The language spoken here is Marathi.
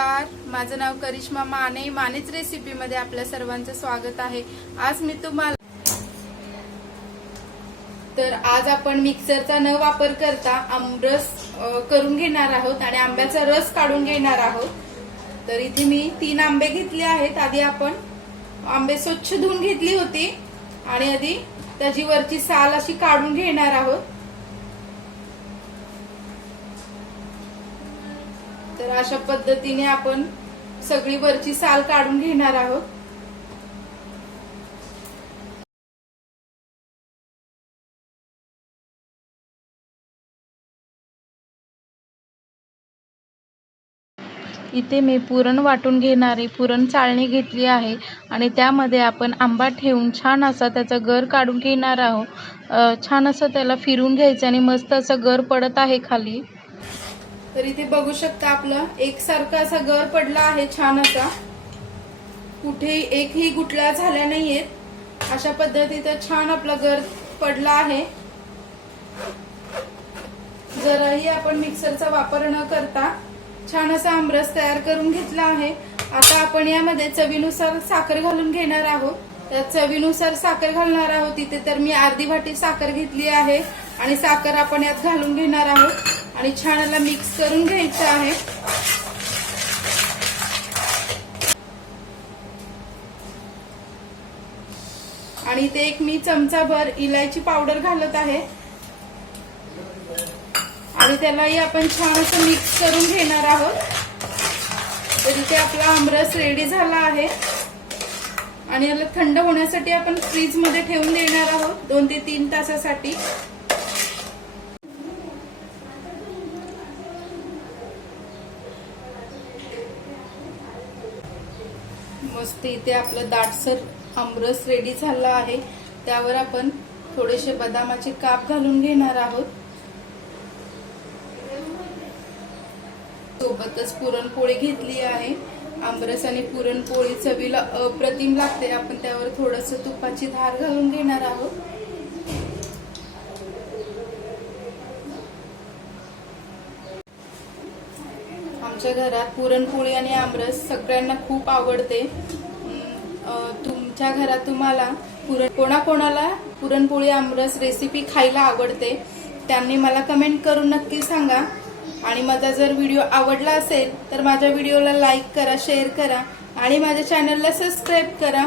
नमस्कार, माझं नाव करिश्मा माने. मानेच रेसिपी मध्ये आपल्या सर्वांचं स्वागत आहे. आज मी तुम्हाला आज आपण मिक्सरचा न वापर करता आमरस करून घेणार आहोत आणि आंब्याचा रस काढून घेणार आहोत. तर इथे मी 3 आंबे घेतले आहेत. आधी आपण आंबे स्वच्छ धुवून घेतली होती आणि आधी त्याची वरची साल अशी काढून घेणार आहोत. तर अशा पद्धतीने आपण सगळी वरची साल काढून घेणार आहोत. इथे मी पुरण वाटून घेणारी पुरण चाळणी घेतली आहे आणि त्यामध्ये आपण आंबा ठेवून छान असा त्याचा गर काढून घेणार आहोत. छान असं त्याला फिरून घ्यायचं आणि मस्त असं गर पडत आहे खाली. तर इथे बघू शकता आपलं एकसारखा असा गर पडला आहे छान असा. कुठे एकही गुठळ्या झाल्या नाहीयेत. अशा पद्धतीचा छान आपला गर पडला आहे. जराही आपण मिक्सरचा वापर न करता छान असा आमरस तयार करून घेतला आहे. आता आपण यामध्ये चवीनुसार साखर घालून घेणार आहोत. त्या चवीनुसार साखर घालणार आहोत. इथे तर मी अर्धी वाटी साखर घेतली आहे आणि साखर आपण यात घालून घेणार आहोत आणि छान याला मिक्स करून घ्यायचं आहे. आणि इथे एक मी चमचाभर इलायची पावडर घालत आहे आणि त्यालाही आपण छान असं मिक्स करून घेणार आहोत. तर इथे आपला आमरस रेडी झाला आहे आणि याला थंड होण्यासाठी आपण फ्रीज मध्ये ठेवून देणार आहोत 2 ते 3 तासासाठी. मस्त इथे आपलं दाटसर आमरस रेडी झाला आहे. त्यावर आपण थोडेसे बदामाचे काप घालून घेणार आहोत. सोबतच पुरणपोळी घेतली आहे. आमरस आणि पुरणपोळी चवीला अप्रतिम लागते. आपण त्यावर थोडस तुपाची धार घालून घेणार आहोत. आमच्या घरात पुरणपोळी आणि आमरस सगळ्यांना खूप आवडते. तुमच्या घरात तुम्हाला कोणाकोणाला पुरणपोळी आमरस रेसिपी खायला आवडते त्यांनी मला कमेंट करून नक्की सांगा. आणि माझा जर व्हिडिओ आवडला असेल तर माझ्या व्हिडिओला लाईक करा, शेअर करा आणि माझ्या चॅनलला सबस्क्राईब करा.